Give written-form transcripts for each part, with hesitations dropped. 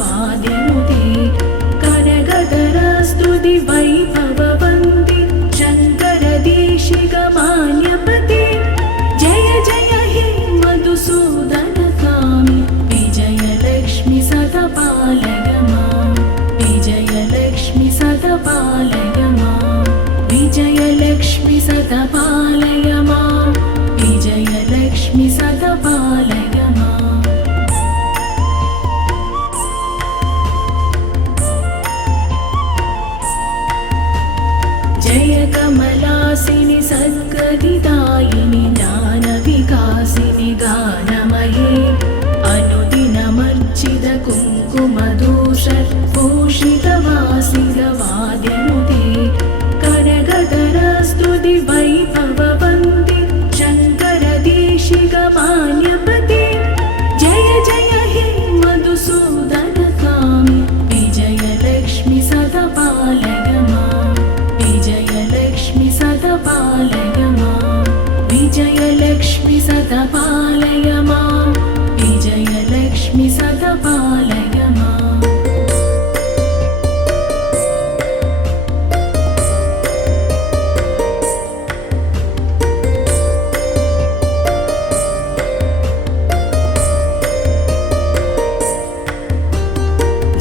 वादिनुते करगदर स्तुति वैभववन्ति शङ्कर देशिकमान्यपते जय जय हे मधुसूदन कामि विजयलक्ष्मि सदा पालय मां विजयलक्ष्मि सदा पालय मां विजयलक्ष्मि सदा पालय मां विजयलक्ष्मि सदा पालय मां जय कमलासिनि सद्गतिदायिनि ज्ञानविकासिनि गानमये अनुदिनमर्चित कुङ्कुमधूषर्पोषितवासिरवादिनुते करगदर स्तुति वैभववन्ति शङ्कर देशिकमान्यपते जय जय हे मधुसूदन कामि विजयलक्ष्मि सदा पालय मां विजयलक्ष्मि सदा पालय मां विजयलक्ष्मि सदा पालय मां विजयलक्ष्मि सदा पालय मां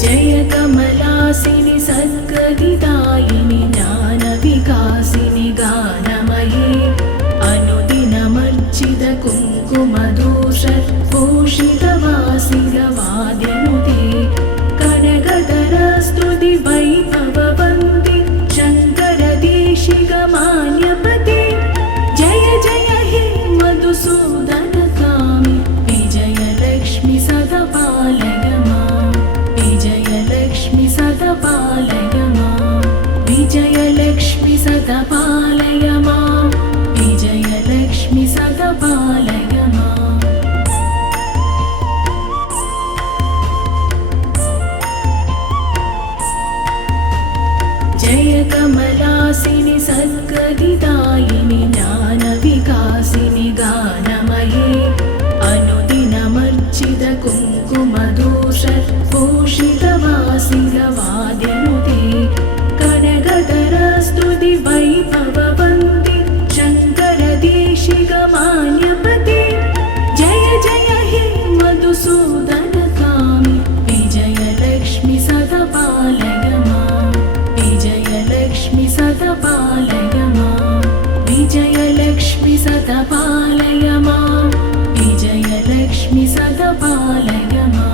जय कमलासिनि सद्गतिदायिनि ज्ञानविकासिनि गानमये अनुदिनमर्चित कुङ्कुमधूषर्पोषितवासिरवादिनुते करगदर स्तुति वैभववन्ति शङ्कर देशिकमान्यपते जय जय हे मधुसूदन कामि विजयलक्ष्मि सदा पालय मां विजयलक्ष्मि सदा पालय मां विजयलक्ष्मि सदा पालय मां विजयलक्ष्मि सदा पालय मां जय कमलासिनि सद्गतिदायिनि ज्ञानविकासिनि गानमये अनुदिनमर्चित कुङ्कुमधूषर्पोषितवासिरवादिनुते करगदर स्तुति वैभववन्ति शङ्कर देशिकमान्यपते जय जय हे मधुसूदन कामि विजयलक्ष्मि सदा पालय मां विजयलक्ष्मि सदा पालय मां विजयलक्ष्मि सदा पालय मां विजयलक्ष्मि सदा पालय मां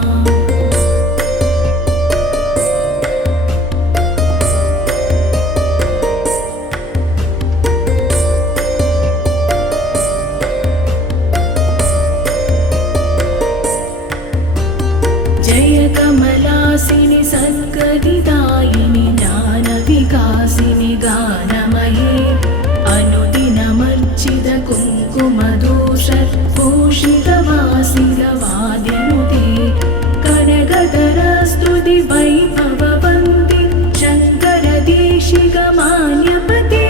जय कमलासिनि सद्गतिदायिनि ज्ञानविकासिनि गानमये अनुदिनमर्चित कुङ्कुमधूषर्पोषितवासिरवादिनुते करगदर स्तुति वैभववन्ति शङ्कर देशिकमान्यपते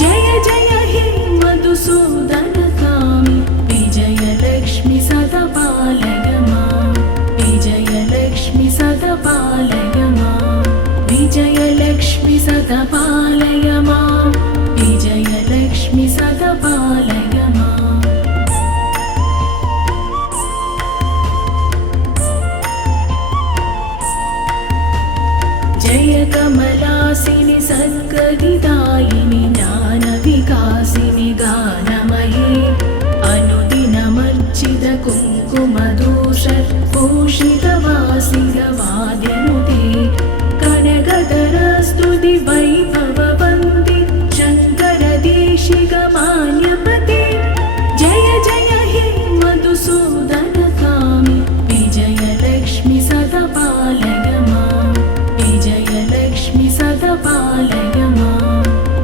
जय जय हे मधुसूदन कामि विजयलक्ष्मि सदा पालय मां विजयलक्ष्मि सदा पालय मां विजयलक्ष्मि सदा पालय मां विजयलक्ष्मि सदा पालय मां जय कमलासिनि सद्गतिदायिनि ज्ञानविकासिनि गानमये अनुदिनमर्चित कुङ्कुमधूषर्पोषितवासिरवादिनुते करगदर स्तुति वैभववन्ति शङ्कर देशिकमान्यपते जय जय हे मधुसूदन कामि विजयलक्ष्मि सदा पालय मां विजयलक्ष्मि सदा पालय मां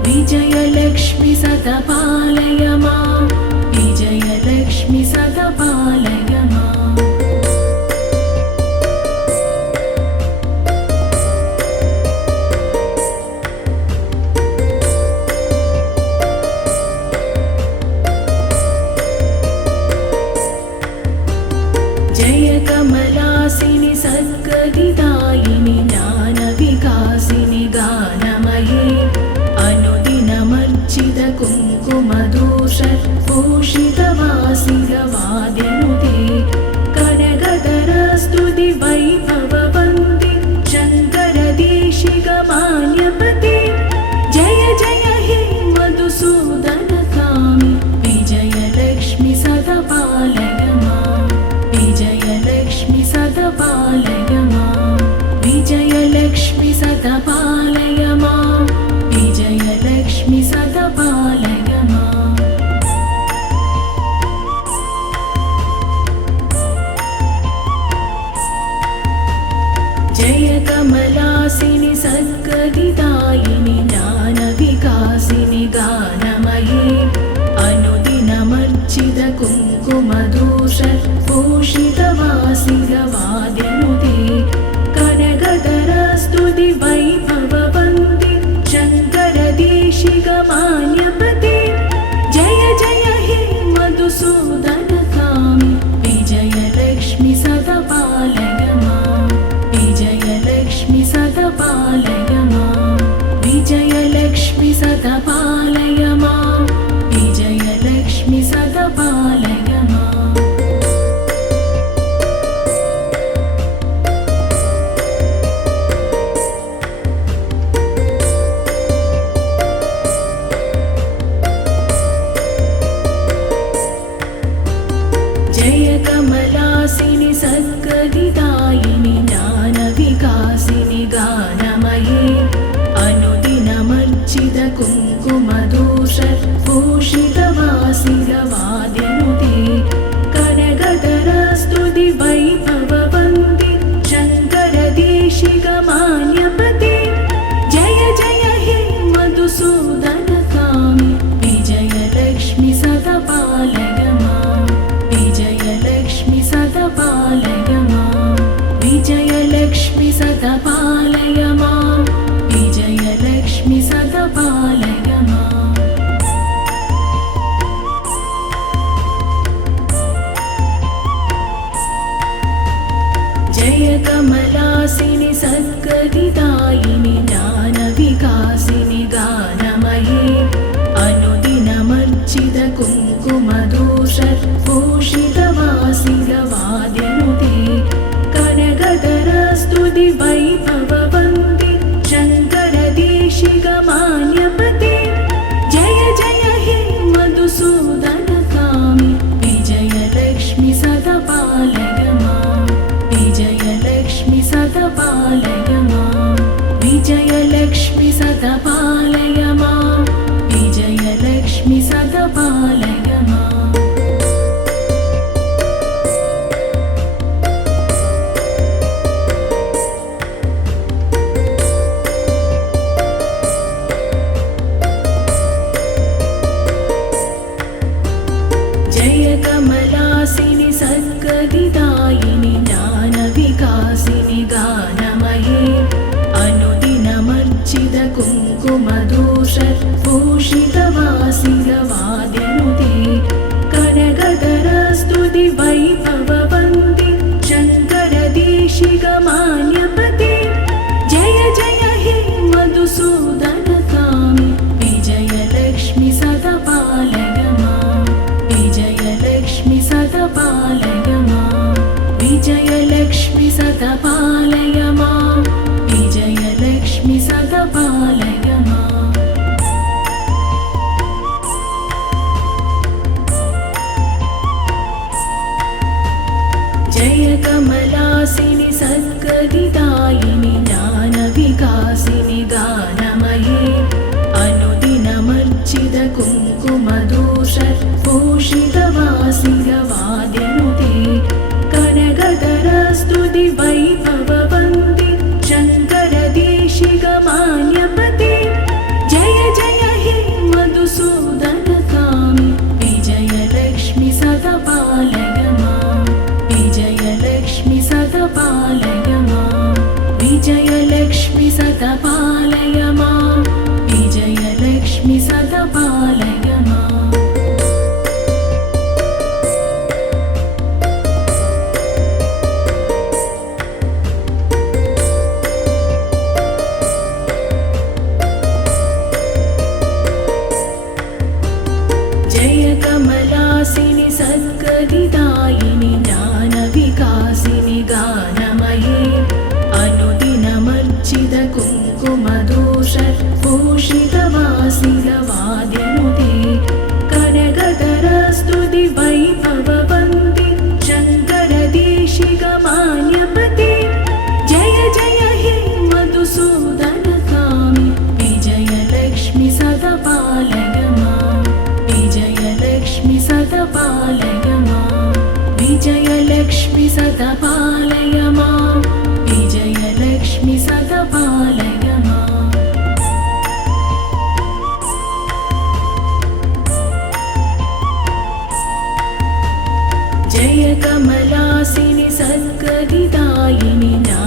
विजयलक्ष्मि सदा पालय मां विजयलक्ष्मि सदा पालय मां जय कमलासिनि सद्गति पालय मां विजयलक्ष्मी सदा पालय मां विजयलक्ष्मी सदा पालय मां जय कमलासिनि सद्गदिदायिनि ज्ञानविकासिनि गानमये अनुदिनमर्चित कुङ्कुमधूषर्पोषितवासिरवादिनुते कनकधरस्तुति वैभववन्ति शङ्करदेशिकमान्यपते जय जय हे मधुसूदनकामि विजयलक्ष्मी सदा पालय मां विजयलक्ष्मी सदा पालय मां विजयलक्ष्मी सदा पालय मां विजयलक्ष्मी सदा पालय मां जय कमलासिनि सद्गदिदायिनि ज्ञानविकासिनि गानमये अनुदिनमर्चित कुङ्कुमधूषर्पोषितवासिरवादिनुते कनकधरस्तुति वैभववन्ति शङ्करदेशिकमान्यपते जय जय हे मधुसूदनकामि विजयलक्ष्मी सदा पालय मां विजयलक्ष्मी सदा पालय मां विजयलक्ष्मी सदा पालय मां विजयलक्ष्मी सदा पालय मां जय कमलासिनि सद्गदिदायिनि ज्ञानविकासिनि गानमये अनुदिनमर्चित कुङ्कुमधूषर्पोषितवासिरवादिनुते कनकधरस्तुति वैभववन्ति शङ्करदेशिकमान्यपते जय जय हे मधुसूदनकामि विजयलक्ष्मी सदा पालय मां विजयलक्ष्मी सदा पालय मां विजयलक्ष्मी सदा पालय मां विजयलक्ष्मी सदा पालय मां जय कमलासिनि सद्गदिदायिनि ज्ञानविकासिनि गानमये अनुदिनमर्चित कुङ्कुमधूषर्पोषितवासिरवादिनुते कनकधरस्तुति वैभववन्ति शङ्करदेशिकमान्यपते जय जय हे मधुसूदनकामि विजयलक्ष्मी सदा पालय मां विजयलक्ष्मी सदा पालय मां विजयलक्ष्मी सदा पालय मां विजयलक्ष्मी सदा पालय मां जय कमलासिनि सद्गदिदायिनि ज्ञानविकासिनि गानमये अनुदिनमर्चित कुङ्कुमधूषर्पोषितवासिरवादिनुते कनकधरस्तुति वैभववन्ति ज्ञानविकासिनि